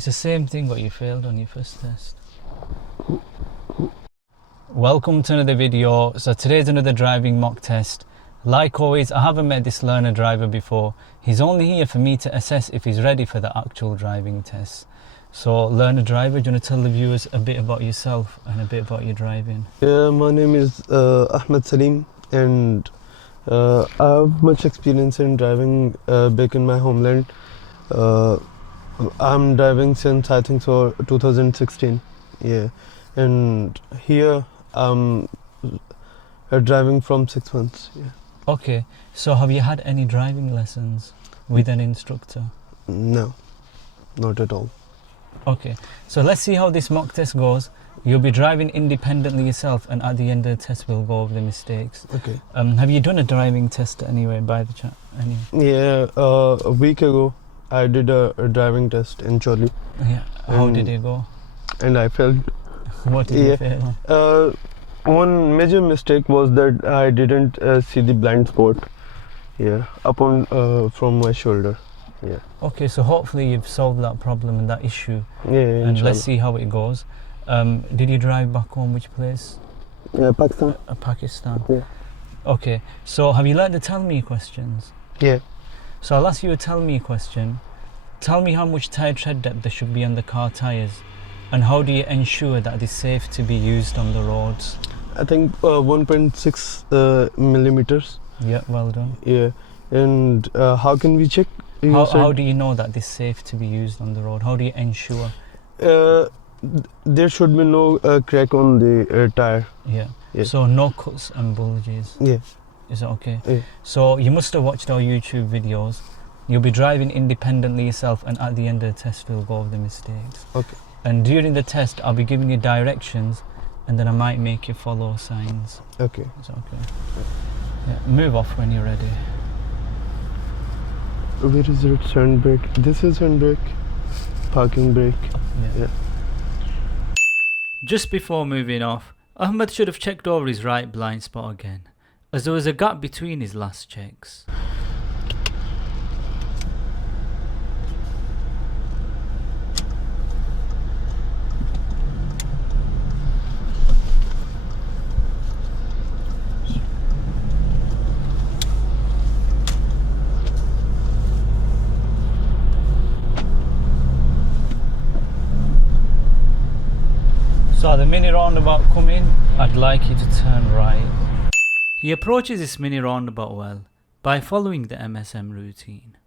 It's the same thing what you failed on your first test. Welcome to another video. So today's another driving mock test. Like always, I haven't met this learner driver before. He's only here for me to assess if he's ready for the actual driving test. So learner driver, do you want to tell the viewers a bit about yourself and a bit about your driving? Yeah, my name is Ahmed Salim, and I have much experience in driving back in my homeland. I'm driving since I think so 2016. Yeah, and here I'm driving from 6 months. Yeah. Okay, so have you had any driving lessons with an instructor? No, not at all. Okay, so let's see how this mock test goes. You'll be driving independently yourself, and at the end of the test we'll go over the mistakes. Okay. Have you done a driving test anyway by the chat? Yeah, a week ago I did a driving test in Chorley. Yeah. How did it go? And I failed. What did you fail on? One major mistake was that I didn't see the blind spot. Yeah, upon from my shoulder. Yeah. Okay, so hopefully you've solved that problem and that issue. Yeah. And let's see how it goes. Did you drive back home? Which place? Yeah, Pakistan. Pakistan. Yeah. Okay, so have you learned the tell me questions? Yeah. So I'll ask you a tell me question. Tell me how much tyre tread depth there should be on the car tyres, and how do you ensure that it's safe to be used on the roads? I think 1.6 millimeters. Yeah, well done. Yeah. And how can we check? How do you know that it's safe to be used on the road? How do you ensure? There should be no crack on the tire. Yeah. Yeah. So no cuts and bulges. Yeah. Is that okay? Yeah. So you must have watched our YouTube videos. You'll be driving independently yourself, and at the end of the test we'll go over the mistakes. Okay. And during the test I'll be giving you directions, and then I might make you follow signs. Okay. Is that okay? Yeah. Move off when you're ready. Where is it? Handbrake. This is handbrake. Parking brake. Yeah. Just before moving off, Ahmed should have checked over his right blind spot again, as there was a gap between his last checks. So the mini roundabout coming, I'd like you to turn right. He approaches this mini roundabout well by following the MSM routine.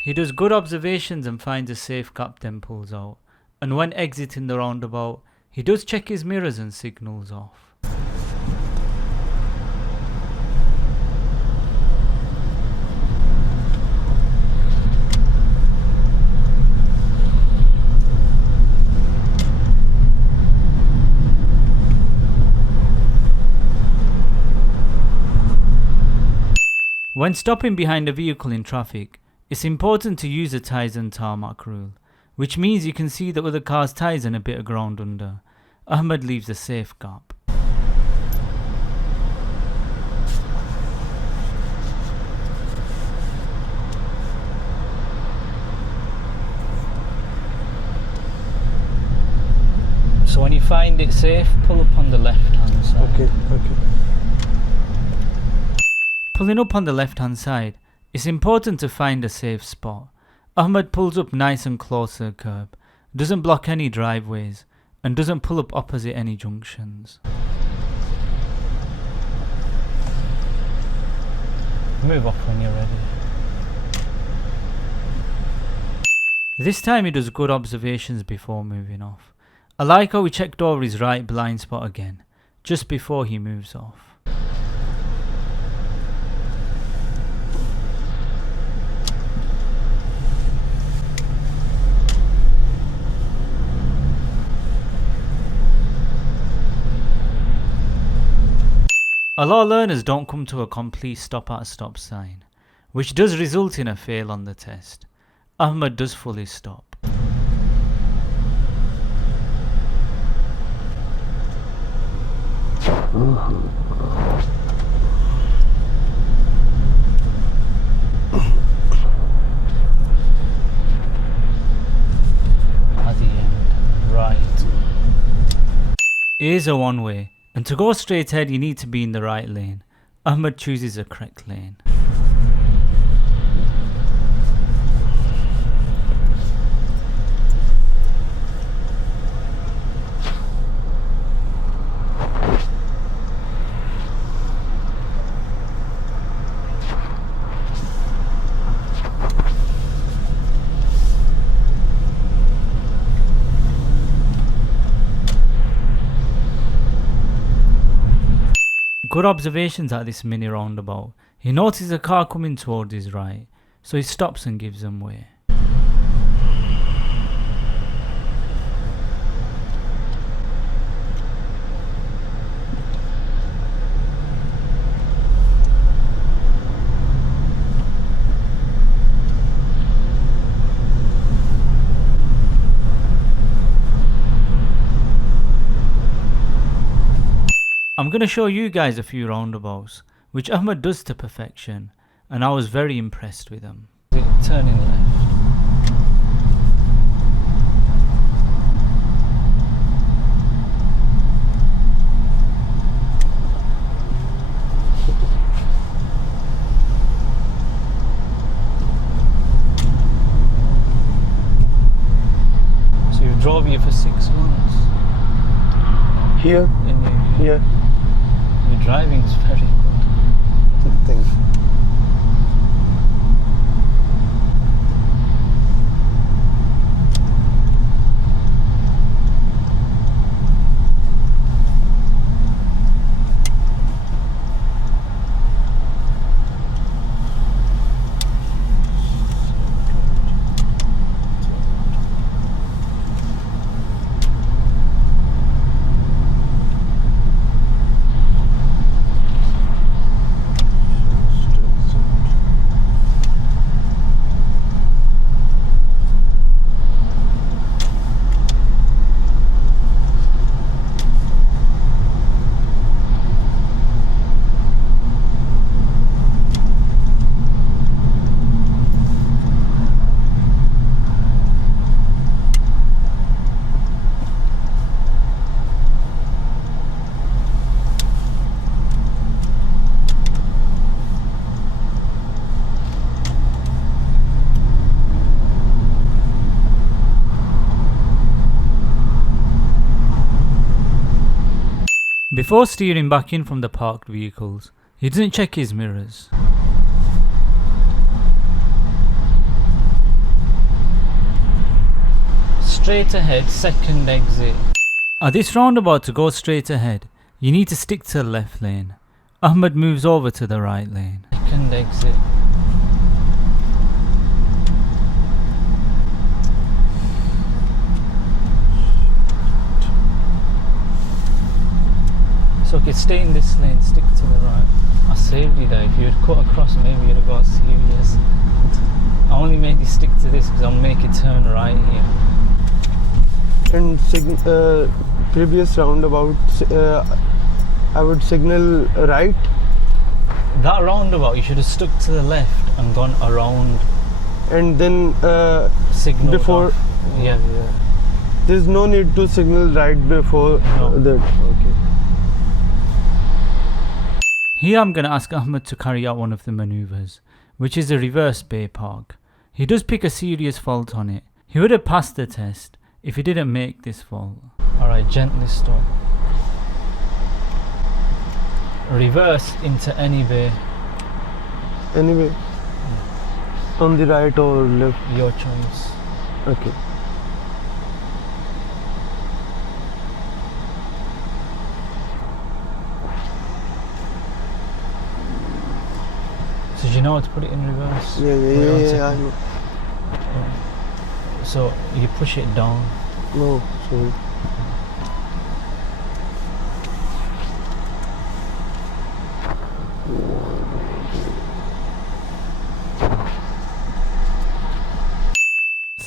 He does good observations and finds a safe gap, then pulls out. And when exiting the roundabout, he does check his mirrors and signals off. When stopping behind a vehicle in traffic, it's important to use the tyres and tarmac rule, which means you can see the other car's tyres and a bit of ground under. Ahmed leaves a safe gap. So when you find it safe, pull up on the left hand side. Okay. Pulling up on the left hand side, it's important to find a safe spot. Ahmed pulls up nice and close to the curb, doesn't block any driveways, and doesn't pull up opposite any junctions. Move off when you're ready. This time he does good observations before moving off. I like how he checked over his right blind spot again, just before he moves off. A lot of learners don't come to a complete stop at a stop sign, which does result in a fail on the test. Ahmed does fully stop. At the end, right. Here's a one way, and to go straight ahead you need to be in the right lane. Ahmed chooses the correct lane. Good observations at this mini roundabout. He notices a car coming towards his right, so he stops and gives them way. I'm going to show you guys a few roundabouts, which Ahmed does to perfection, and I was very impressed with them. Turning left. So you drove here for 6 months? Here? Yeah. Your driving is very good. Thank you. Before steering back in from the parked vehicles, he doesn't check his mirrors. Straight ahead, second exit. At this roundabout, to go straight ahead, you need to stick to the left lane. Ahmed moves over to the right lane. Second exit. So okay, stay in this lane, stick to the right. I saved you there. If you had cut across, maybe you'd have got serious. I only made you stick to this because I'll make you turn right here. And previous roundabout, I would signal right. That roundabout, you should have stuck to the left and gone around. And then Signal before. Yeah. There's no need to signal right before that. Okay. Here I'm going to ask Ahmed to carry out one of the manoeuvres, which is a reverse bay park. He does pick a serious fault on it. He would have passed the test if he didn't make this fault. Alright, gently stop. Reverse into any bay. Anyway, on the right or left? Your choice. Okay. So do you know how to put it in reverse? Yeah. I know. So you push it down. No, sorry.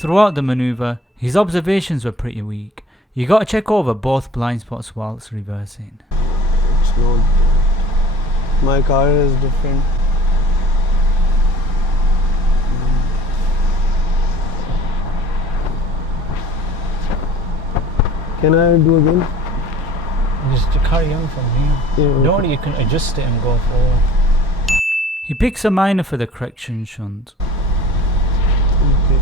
throughout the manoeuvre, his observations were pretty weak. You got to check over both blind spots whilst reversing. It's not that. My car is different. Can I do again? Just to carry on from here. Yeah, okay. Normally you can adjust it and go forward. He picks a minor for the correction shunt. Okay.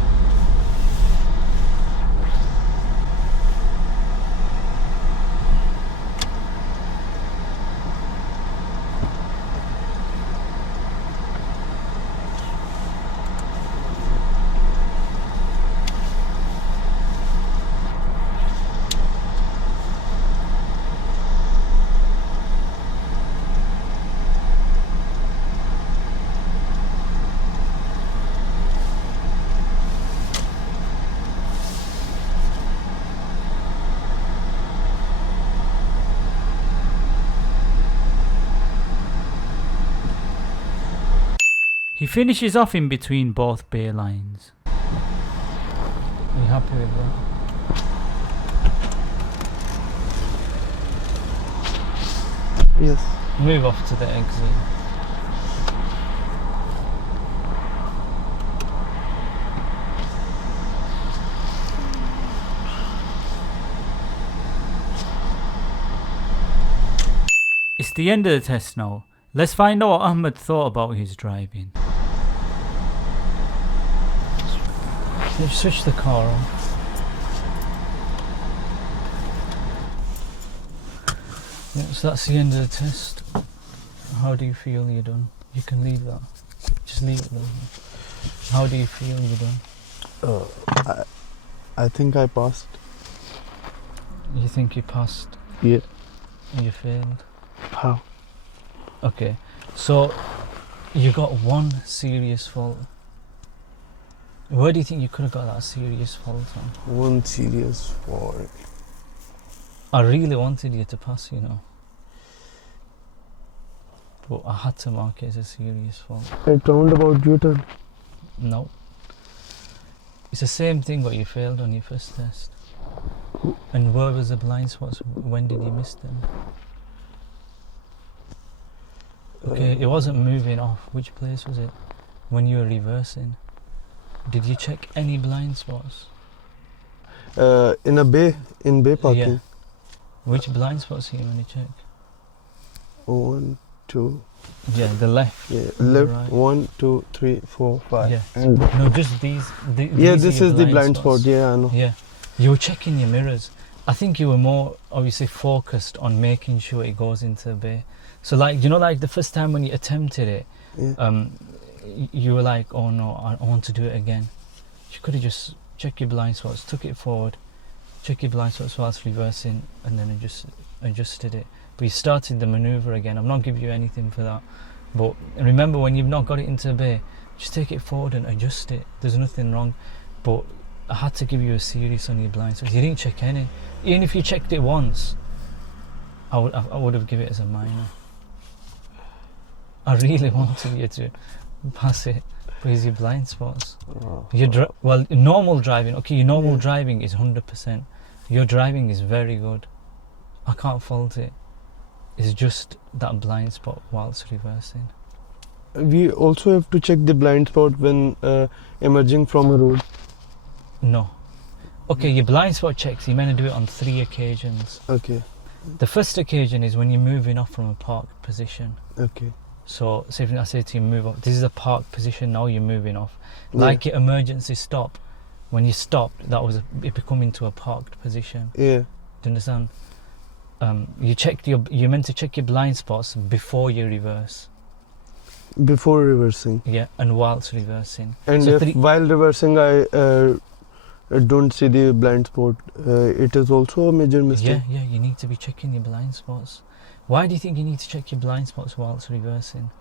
He finishes off in between both bay lines. Are you happy with that? Yes. Move off to the exit. It's the end of the test now. Let's find out what Ahmed thought about his driving. Let's switch the car on. Yeah, so that's the end of the test. How do you feel you're done? You can leave that. Just leave it there. How do you feel you're done? I think I passed. You think you passed Yeah. and you failed? How? Okay, so you got one serious fault. Where do you think you could have got that serious fault on? One serious fault. I really wanted you to pass, you know. But I had to mark it as a serious fault. At roundabout U-turn. No. It's the same thing what you failed on your first test. And where was the blind spots? When did you miss them? Okay, it wasn't moving off. Which place was it? When you were reversing. Did you check any blind spots? In a bay, in bay parking. Yeah. Which blind spots are you going to check? 1, 2. Yeah, the left. Yeah, and the left. right. 1, 2, 3, 4, 5. Yeah. And No, just these. yeah, these this are is your the blind spot. spots. Yeah, I know. Yeah. You were checking your mirrors. I think you were more obviously focused on making sure it goes into the bay. So like, you know, like the first time when you attempted it, Yeah. you were like, oh no, I want to do it again. You could have just checked your blind spots, took it forward, check your blind spots whilst reversing, and then adjusted it. But you started the maneuver again. I'm not giving you anything for that. But remember, when you've not got it into the bay, just take it forward and adjust it. There's nothing wrong. But I had to give you a series on your blind spots. You didn't check any. Even if you checked it once, I would have given it as a minor. I really wanted you to pass it, but it's your blind spots. Oh. Well, normal driving, okay, your normal driving is 100%. Your driving is very good. I can't fault it. It's just that blind spot whilst reversing. We also have to check the blind spot when emerging from a road. No. Okay, your blind spot checks, you're meant to do it on 3 occasions. Okay. The first occasion is when you're moving off from a parked position. Okay. So, say if I say to you, move off, this is a parked position, now you're moving off. Like your emergency stop, when you stopped, it become into a parked position. Yeah. Do you understand? You're meant to check your blind spots before you reverse. Before reversing. Yeah, and whilst reversing. And So if while reversing I don't see the blind spot, it is also a major mistake. Yeah, you need to be checking your blind spots. Why do you think you need to check your blind spots whilst reversing?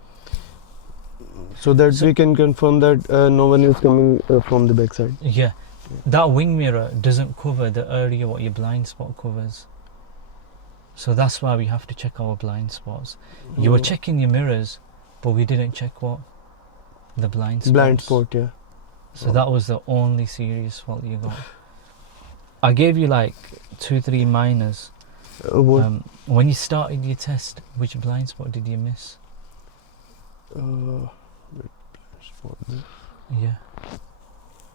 So that we can confirm that no one is coming from the backside. Yeah, that wing mirror doesn't cover the area what your blind spot covers. So that's why we have to check our blind spots. You were checking your mirrors, but we didn't check what? The blind spots. Blind spot, yeah. So that was the only serious fault you got. I gave you like 2-3 minors. What? When you started your test, which blind spot did you miss? Spot there. Yeah,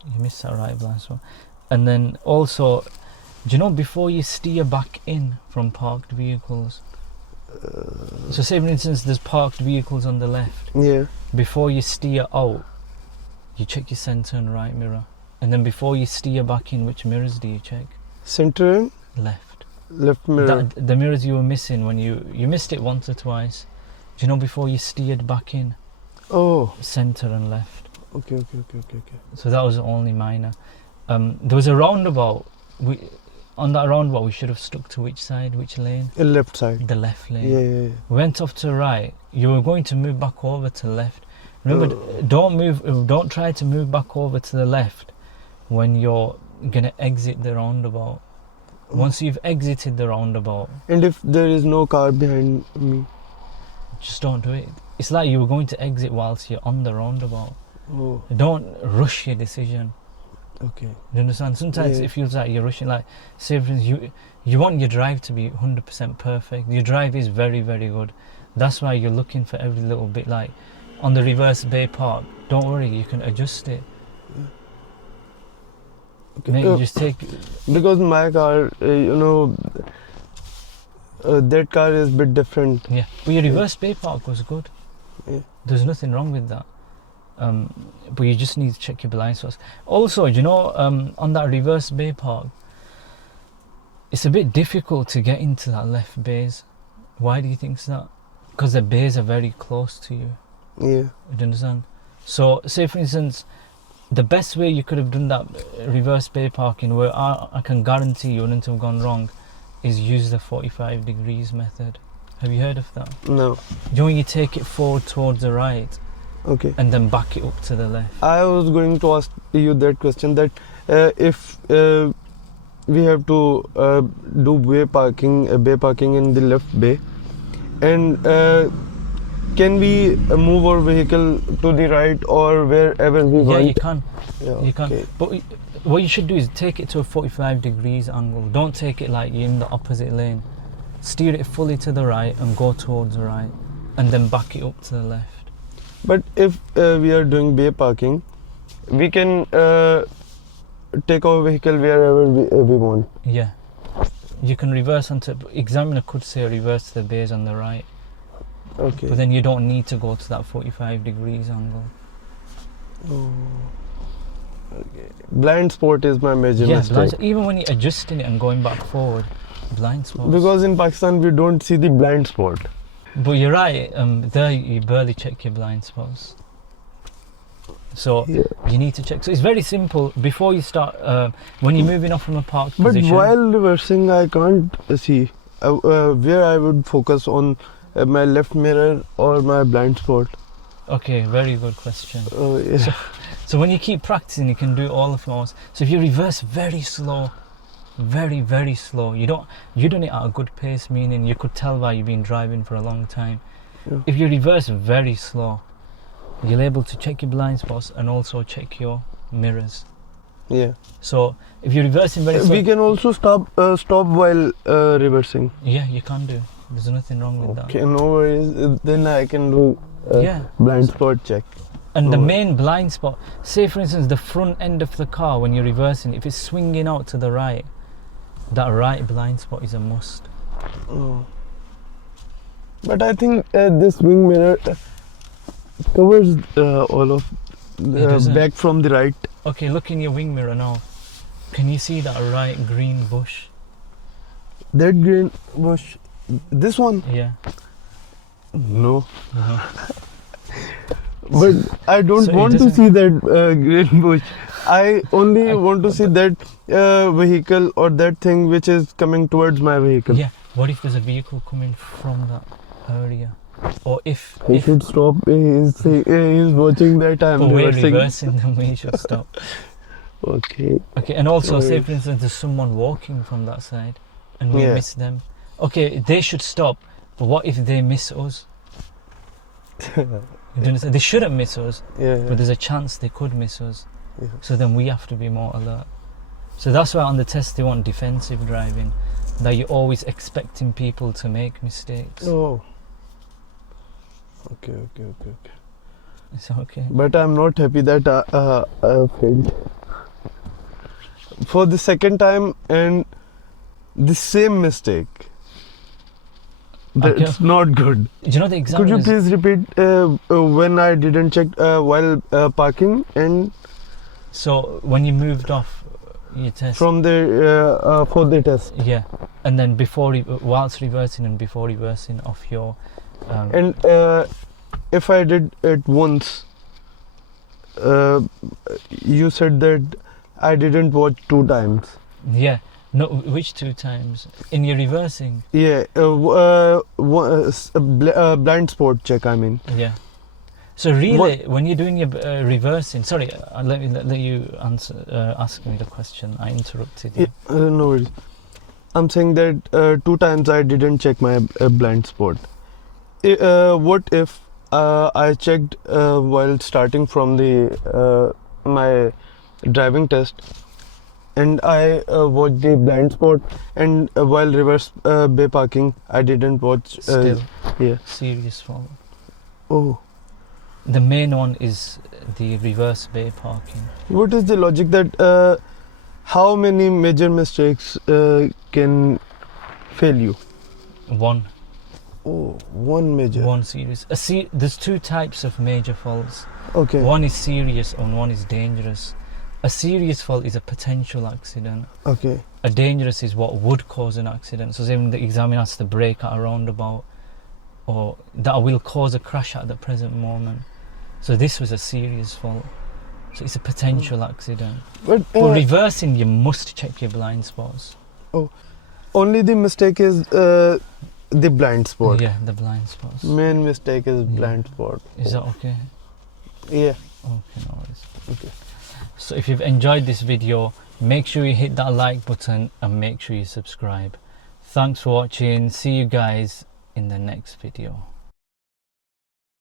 you missed that right blind spot. And then also, do you know before you steer back in from parked vehicles? So say for instance there's parked vehicles on the left. Yeah. Before you steer out, you check your centre and right mirror. And then before you steer back in, which mirrors do you check? Center and Left. left mirror. The mirrors you were missing when you missed it once or twice. Do you know before you steered back in? Oh. Centre and left. Okay. So that was the only minor. There was a roundabout. On that roundabout we should have stuck to which side, which lane? Left side. The left lane. Yeah. We went off to right. You were going to move back over to left. Remember, don't try to move back over to the left when you're gonna exit the roundabout. Once you've exited the roundabout, And if there is no car behind me? just don't do it. It's like you were going to exit whilst you're on the roundabout. Oh. Don't rush your decision. Okay. You understand? Sometimes Yeah. it feels like you're rushing. Like, say for instance, you want your drive to be 100% perfect. Your drive is very, very good. That's why you're looking for every little bit. Like on the reverse bay park, don't worry, you can adjust it. Okay. Mate, you just take. Because my car, that car is a bit different. Yeah, but your reverse bay park was good. Yeah. There's nothing wrong with that. But you just need to check your blind spots. Also, on that reverse bay park, it's a bit difficult to get into that left bays. Why do you think that? Because the bays are very close to you. Yeah. You understand? So, say for instance, the best way you could have done that reverse bay parking, where I can guarantee you wouldn't have gone wrong, is use the 45 degrees method. Have you heard of that? No. When you take it forward towards the right Okay. and then back it up to the left. I was going to ask you that question, that if we have to do bay parking in the left bay, and can we move our vehicle to the right or wherever we want? Yeah, you can. Yeah, You can. okay. But what you should do is take it to a 45 degrees angle. Don't take it like you're in the opposite lane. Steer it fully to the right and go towards the right, and then back it up to the left. But if we are doing bay parking, we can take our vehicle wherever we want. Yeah. You can reverse onto. Examiner could say reverse to the bays on the right, Okay. but then you don't need to go to that 45 degrees angle. Oh. Okay. Blind spot is my major Yeah, mistake. even when you're adjusting it and going back forward, blind spots. Because in Pakistan we don't see the blind spot. But you're right, there you barely check your blind spots. So Yeah. you need to check. So it's very simple. Before you start, when you're moving off from a parked But position. while reversing, I can't see where I would focus on my left mirror or my blind spot. Okay, very good question. Yeah. So when you keep practicing, you can do all of yours. So if you reverse very slow, very, very slow, you done it at a good pace, meaning you could tell why you've been driving for a long time. Yeah. If you reverse very slow, you're able to check your blind spots and also check your mirrors. Yeah. So if you're reversing very slow, We can also stop while reversing. yeah, you can do. There's nothing wrong with Okay, no worries. Then I can do Yeah. blind spot check. And the Oh. main blind spot, say for instance the front end of the car when you're reversing, if it's swinging out to the right, that right blind spot is a must. Oh. But I think this wing mirror covers all of the doesn't. back from the right. Okay, look in your wing mirror now. Can you see that right green bush? That green bush. This one? Yeah. No. No. But I don't So it want to doesn't- see that green bush. I only want to see that vehicle or that thing which is coming towards my vehicle. Yeah. What if there's a vehicle coming from that area? Or if He should stop. He's watching that I'm but we're reversing. reversing, then we should stop. Okay. Okay, and also say Sorry. for instance there's someone walking from that side and we Yeah. miss them. Okay, they should stop, but what if they miss us? You understand? They shouldn't miss us, Yeah. but there's a chance they could miss us. Yeah. So then we have to be more alert. So that's why on the test they want defensive driving, that you're always expecting people to make mistakes. Oh. Okay. It's okay. But I'm not happy that I failed. For the second time and the same mistake. Okay. That's not good. Do you know the Could you examiners? please repeat when I didn't check while parking and So when you moved off your test, from the for the test? yeah, and then whilst reversing and before reversing off your, And if I did it once, you said that I didn't watch 2 times. yeah, no, which 2 times in your reversing? Yeah, blind spot check. I mean, Yeah. So really, when you're doing your reversing, sorry, let me let you answer. Ask me the question. I interrupted you. yeah, no worries. I'm saying that 2 times I didn't check my blind spot. What if I checked while starting from the my driving test, and I watched the blind spot, and while reverse bay parking, I didn't watch. Still, Yeah. serious fault. Oh, The main one is the reverse bay parking. what is the logic that how many major mistakes can fail you? One Oh, one major. serious. There's 2 types of major faults. Okay. One is serious and one is dangerous. A serious fault is a potential accident. Okay. A dangerous is what would cause an accident. So say when the examiner has to brake at a roundabout, or that will cause a crash at the present moment. So this was a serious fault. So it's a potential accident. But For reversing, you must check your blind spots. only the mistake is the blind spot. Yeah, the blind spots. Main mistake is Yeah. blind spot. Is that okay? Yeah. Okay, no worries. Okay. So if you've enjoyed this video, make sure you hit that like button and make sure you subscribe. Thanks for watching. See you guys in the next video.